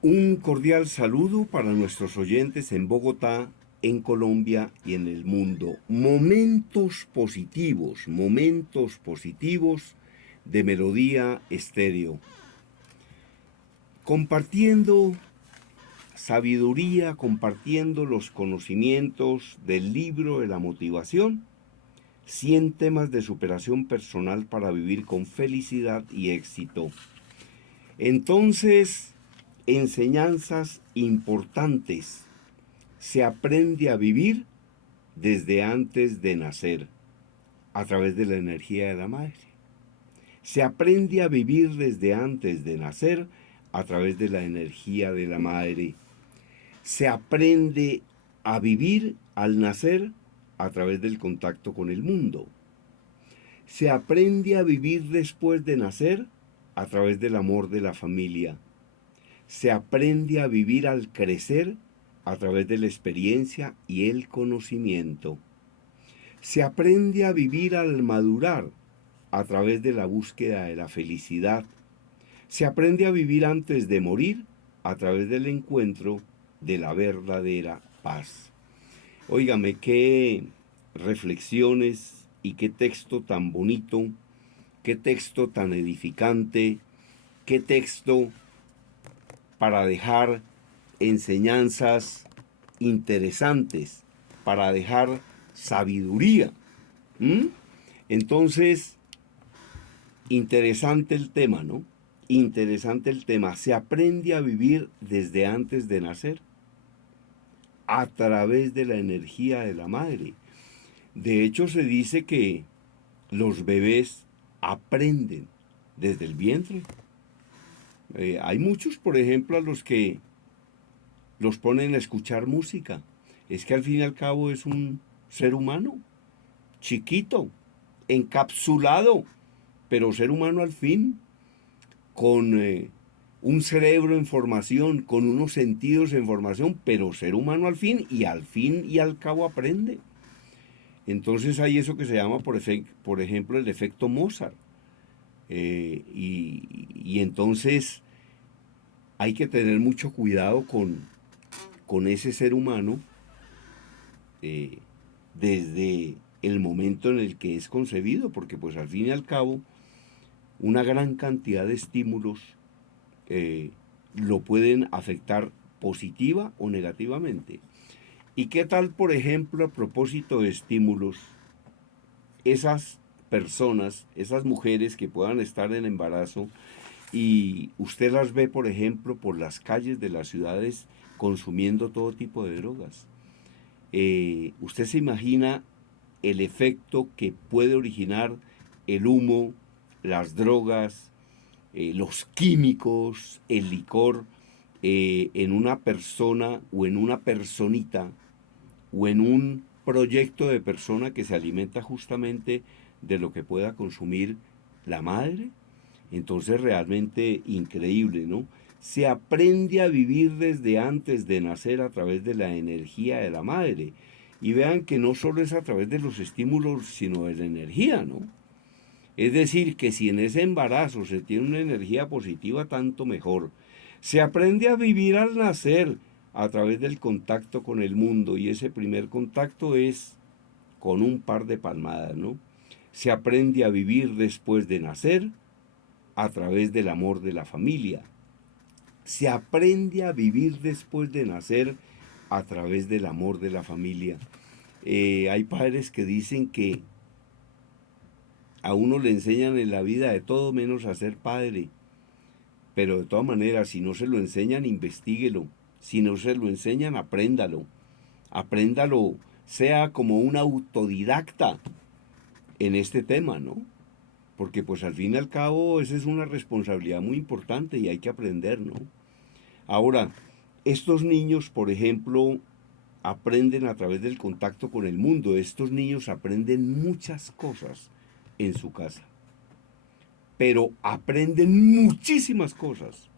Un cordial saludo para nuestros oyentes en Bogotá, en Colombia y en el mundo. Momentos positivos de Melodía Estéreo. Compartiendo sabiduría, compartiendo los conocimientos del libro de la motivación, 100 temas de superación personal para vivir con felicidad y éxito. Entonces, enseñanzas importantes. Se aprende a vivir desde antes de nacer, a través de la energía de la madre. Se aprende a vivir desde antes de nacer, a través de la energía de la madre. Se aprende a vivir al nacer, a través del contacto con el mundo. Se aprende a vivir después de nacer, a través del amor de la familia. Se aprende a vivir al crecer, a través de la experiencia y el conocimiento. Se aprende a vivir al madurar, a través de la búsqueda de la felicidad. Se aprende a vivir antes de morir, a través del encuentro de la verdadera paz. Óigame, qué reflexiones y qué texto tan bonito, qué texto tan edificante, qué texto para dejar enseñanzas interesantes, para dejar sabiduría. Entonces, interesante el tema, ¿no? Interesante el tema. Se aprende a vivir desde antes de nacer, a través de la energía de la madre. De hecho, se dice que los bebés aprenden desde el vientre. Hay muchos, por ejemplo, a los que los ponen a escuchar música. Es que al fin y al cabo es un ser humano, chiquito, encapsulado, pero ser humano al fin, con un cerebro en formación, con unos sentidos en formación, pero ser humano al fin y al cabo aprende. Entonces hay eso que se llama, por ejemplo, el efecto Mozart. Y entonces hay que tener mucho cuidado con ese ser humano eh, desde el momento en el que es concebido, porque pues al fin y al cabo una gran cantidad de estímulos eh, lo pueden afectar positiva o negativamente. ¿Y qué tal, por ejemplo, a propósito de estímulos, esas personas, esas mujeres que puedan estar en embarazo y usted las ve, por ejemplo, por las calles de las ciudades consumiendo todo tipo de drogas? Usted se imagina el efecto que puede originar el humo, las drogas, los químicos, el licor, en una persona o en una personita o en un proyecto de persona que se alimenta justamente de lo que pueda consumir la madre. Entonces realmente increíble, ¿no? Se aprende a vivir desde antes de nacer a través de la energía de la madre. Y vean que no solo es a través de los estímulos, sino de la energía, ¿no? Es decir, que si en ese embarazo se tiene una energía positiva, tanto mejor. Se aprende a vivir al nacer a través del contacto con el mundo, y ese primer contacto es con un par de palmadas, ¿no? Se aprende a vivir después de nacer a través del amor de la familia. Se aprende a vivir después de nacer a través del amor de la familia. Hay padres que dicen que a uno le enseñan en la vida de todo menos a ser padre. Pero de todas maneras, si no se lo enseñan, investíguelo. Si no se lo enseñan, apréndalo. Apréndalo, sea como un autodidacta en este tema, ¿no? Porque pues al fin y al cabo esa es una responsabilidad muy importante y hay que aprender, ¿no? Ahora, estos niños, por ejemplo, aprenden a través del contacto con el mundo. Estos niños aprenden muchas cosas en su casa, pero aprenden muchísimas cosas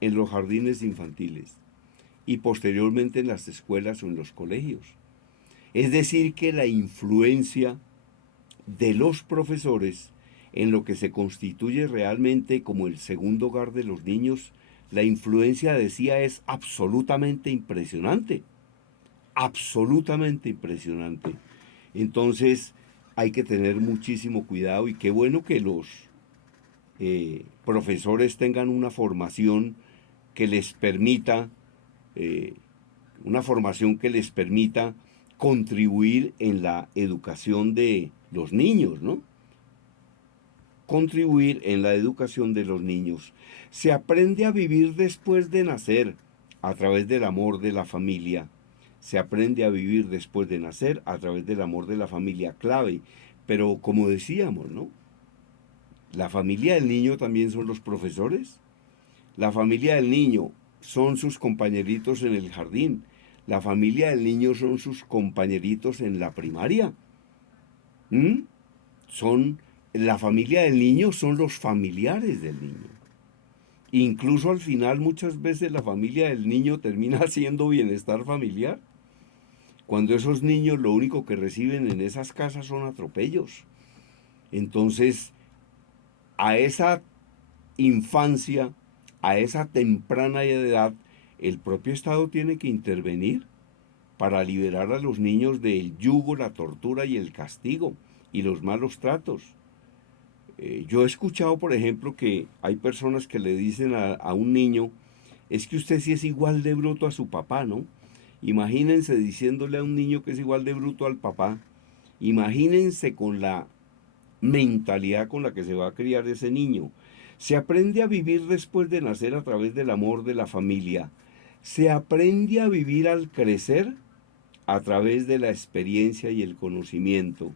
en los jardines infantiles y posteriormente en las escuelas o en los colegios. Es decir, que la influencia de los profesores en lo que se constituye realmente como el segundo hogar de los niños la influencia, decía, es absolutamente impresionante. Absolutamente impresionante. Entonces hay que tener muchísimo cuidado y qué bueno que los profesores tengan una formación que les permita, eh, una formación que les permita contribuir en la educación de los niños, ¿no? Contribuir en la educación de los niños. Se aprende a vivir después de nacer a través del amor de la familia. Se aprende a vivir después de nacer a través del amor de la familia, clave. Pero como decíamos, ¿no? La familia del niño también son los profesores. La familia del niño son sus compañeritos en el jardín. La familia del niño son sus compañeritos en la primaria. ¿Mm? Son la familia del niño son los familiares del niño. Incluso al final muchas veces la familia del niño termina siendo bienestar familiar. Cuando esos niños lo único que reciben en esas casas son atropellos. Entonces, a esa infancia, a esa temprana edad, el propio Estado tiene que intervenir para liberar a los niños del yugo, la tortura y el castigo y los malos tratos. Yo he escuchado, por ejemplo, que hay personas que le dicen a un niño, es que usted sí es igual de bruto a su papá, ¿no? Imagínense diciéndole a un niño que es igual de bruto al papá. Imagínense con la mentalidad con la que se va a criar ese niño. Se aprende a vivir después de nacer a través del amor de la familia. Se aprende a vivir al crecer a través de la experiencia y el conocimiento.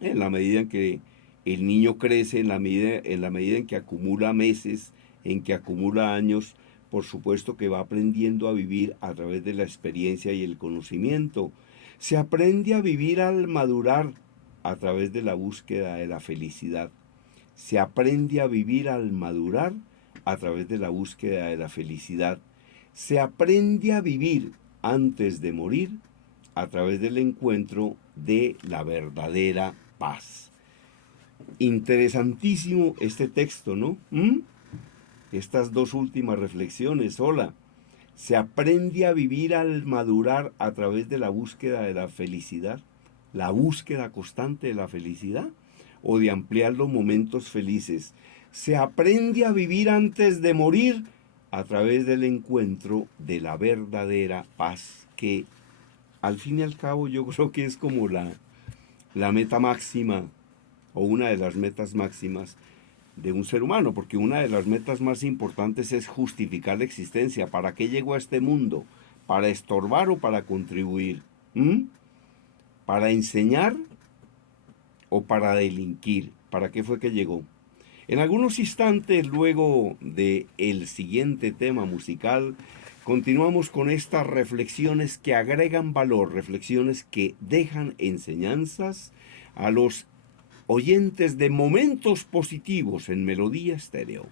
En la medida en que el niño crece, en la medida en que acumula meses, en que acumula años, por supuesto que va aprendiendo a vivir a través de la experiencia y el conocimiento. Se aprende a vivir al madurar a través de la búsqueda de la felicidad. Se aprende a vivir al madurar a través de la búsqueda de la felicidad. Se aprende a vivir antes de morir a través del encuentro de la verdadera paz. Interesantísimo este texto, ¿no? Estas dos últimas reflexiones. Hola. Se aprende a vivir al madurar a través de la búsqueda de la felicidad, la búsqueda constante de la felicidad o de ampliar los momentos felices. Se aprende a vivir antes de morir a través del encuentro de la verdadera paz, que al fin y al cabo yo creo que es como la meta máxima o una de las metas máximas de un ser humano, porque una de las metas más importantes es justificar la existencia. ¿Para qué llegó a este mundo? ¿Para estorbar o para contribuir? ¿Para enseñar o para delinquir? ¿Para qué fue que llegó? En algunos instantes, luego de el siguiente tema musical, continuamos con estas reflexiones que agregan valor, reflexiones que dejan enseñanzas a los oyentes de Momentos Positivos en Melodía Estéreo.